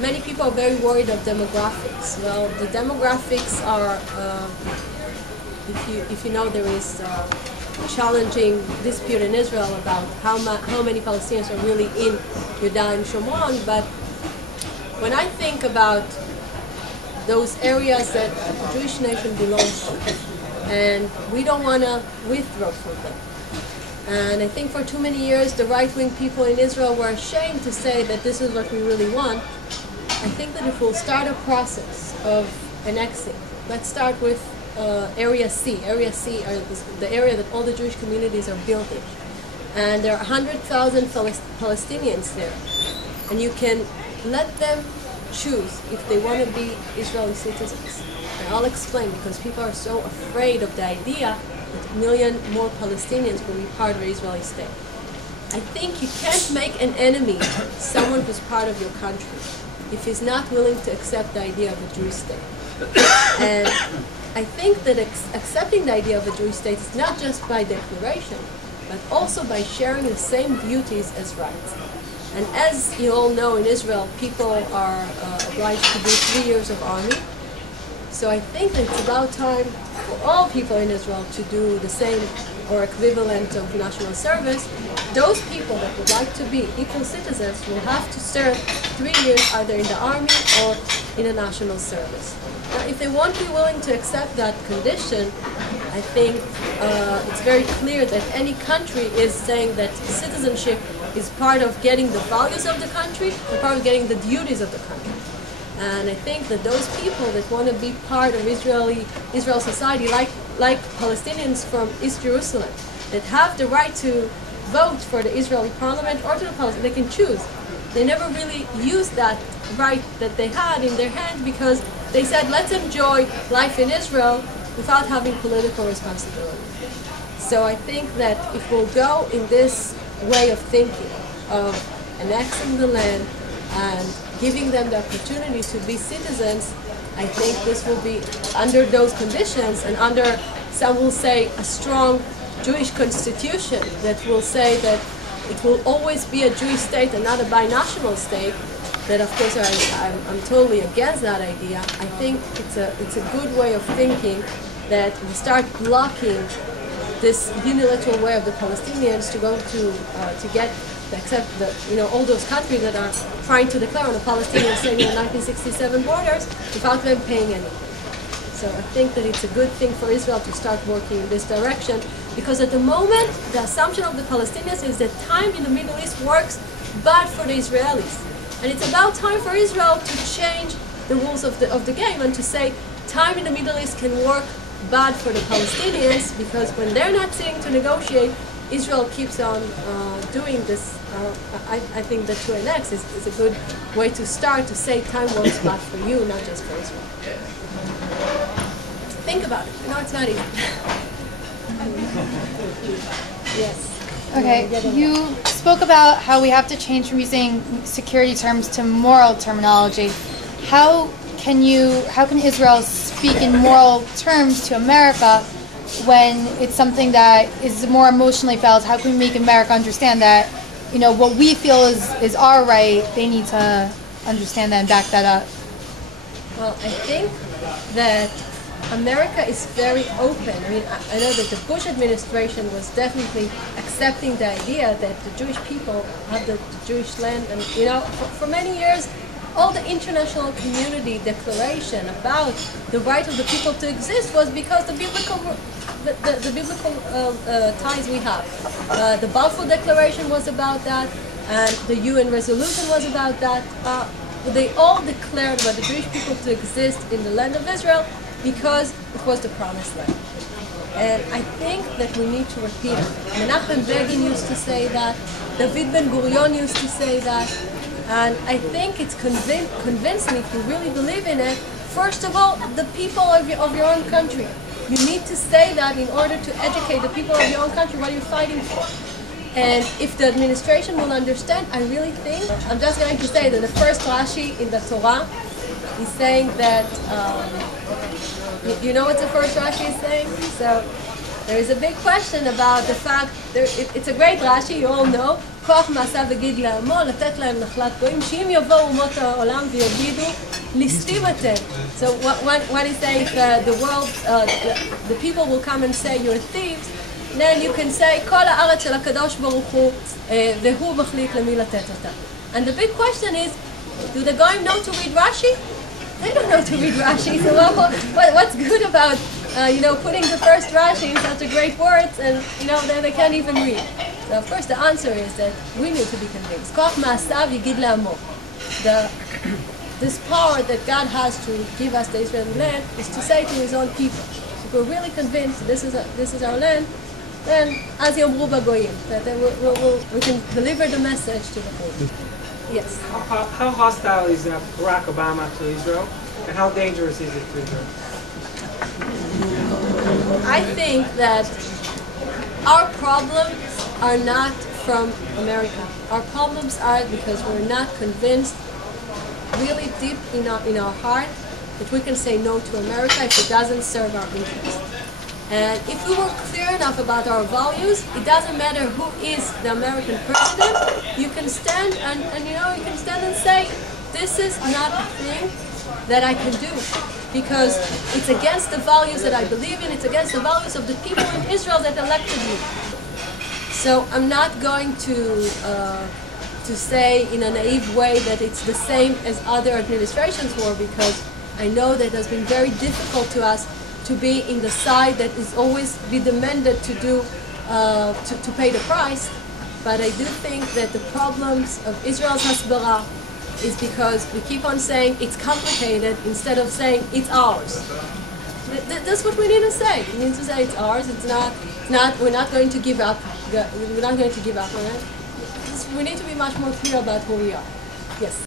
many people are very worried of demographics. Well, the demographics are, if you know, there is a challenging dispute in Israel about how many Palestinians are really in Yehuda and Shomron, but when I think about those areas that the Jewish nation belongs to, and we don't want to withdraw from them. And I think for too many years the right-wing people in Israel were ashamed to say that this is what we really want. I think that if we'll start a process of annexing, let's start with Area C. Area C are the area that all the Jewish communities are built in. And there are 100,000 Palestinians there. And you can let them choose if they want to be Israeli citizens. And I'll explain, because people are so afraid of the idea that a million more Palestinians will be part of the Israeli state. I think you can't make an enemy someone who's part of your country if he's not willing to accept the idea of a Jewish state. And I think that accepting the idea of a Jewish state is not just by declaration, but also by sharing the same duties as rights. And as you all know, in Israel, people are obliged to do 3 years of army. So I think that it's about time for all people in Israel to do the same or equivalent of national service. Those people that would like to be equal citizens will have to serve 3 years either in the army or in a national service. Now, if they won't be willing to accept that condition, I think it's very clear that any country is saying that citizenship is part of getting the values of the country and part of getting the duties of the country. And I think that those people that want to be part of Israel society, like Palestinians from East Jerusalem, that have the right to vote for the Israeli parliament or to the Palestinians, they can choose. They never really used that right that they had in their hand because they said, let's enjoy life in Israel without having political responsibility. So I think that if we'll go in this way of thinking, of annexing the land and giving them the opportunity to be citizens, I think this will be under those conditions and under, some will say, a strong Jewish constitution that will say that it will always be a Jewish state and not a binational state. That of course I'm totally against that idea. I think it's a good way of thinking that we start blocking this unilateral way of the Palestinians to go to get accept all those countries that are trying to declare on the Palestinian state in the 1967 borders without them paying anything. So I think that it's a good thing for Israel to start working in this direction, because at the moment the assumption of the Palestinians is that time in the Middle East works bad for the Israelis. And it's about time for Israel to change the rules of the game and to say time in the Middle East can work bad for the Palestinians, because when they're not sitting to negotiate, Israel keeps on doing this. I think that to annex is a good way to start to say time works bad for you, not just for Israel. Think about it. It's not easy. Yes. Okay, you spoke about how we have to change from using security terms to moral terminology. How can Israel speak in moral terms to America when it's something that is more emotionally felt? How can we make America understand that, what we feel is our right, they need to understand that and back that up? Well, I think that America is very open. I know that the Bush administration was definitely accepting the idea that the Jewish people have the Jewish land, and for many years, all the international community declaration about the right of the people to exist was because the biblical ties we have. The Balfour Declaration was about that, and the UN resolution was about that. They all declared about the Jewish people to exist in the land of Israel because it was the promised land. And I think that we need to repeat it. Menachem Begin used to say that, David Ben-Gurion used to say that, and I think it's convincing, if you really believe in it, first of all, the people of your own country. You need to say that in order to educate the people of your own country what you're fighting for. And if the administration will understand, I really think, I'm just going to say that the first Rashi in the Torah is saying that, you know what the first Rashi is saying? So There is a big question about the fact, it's a great Rashi, you all know, כוח מעשה וגיד לעמו, לתת להם נחלת גויים, שאם יבואו אומות העולם ויגידו, ליסטים אתם. So when he says the world, the people will come and say you're thieves, then you can say, כל הארץ של הקדוש ברוך הוא, והוא מחליט למי לתת אותה. And the big question is, do the goyim know to read Rashi? They don't know to read Rashi, so what's good about putting the first Rashi in such a great words and they can't even read? So of course the answer is that we need to be convinced. Koch ma'asav yigid la'amo. This power that God has to give us the Israeli land is to say to His own people, if we're really convinced this is our land, then as yomru bagoyim, that we can deliver the message to the world. Yes. How hostile is Barack Obama to Israel, and how dangerous is it to Israel? I think that our problems are not from America. Our problems are because we're not convinced really deep in our heart that we can say no to America if it doesn't serve our interests. And if we were clear enough about our values, it doesn't matter who is the American president, you can stand and say, this is not a thing that I can do, because it's against the values that I believe in, it's against the values of the people in Israel that elected me. So I'm not going to say in a naive way that it's the same as other administrations were, because I know that it has been very difficult to us to be in the side that is always be demanded to do to pay the price. But I do think that the problems of Israel's hasbara is because we keep on saying it's complicated instead of saying it's ours. That's what we need to say. We need to say it's ours. It's not. We're not going to give up. We're not going to give up on it. We need to be much more clear about who we are. Yes.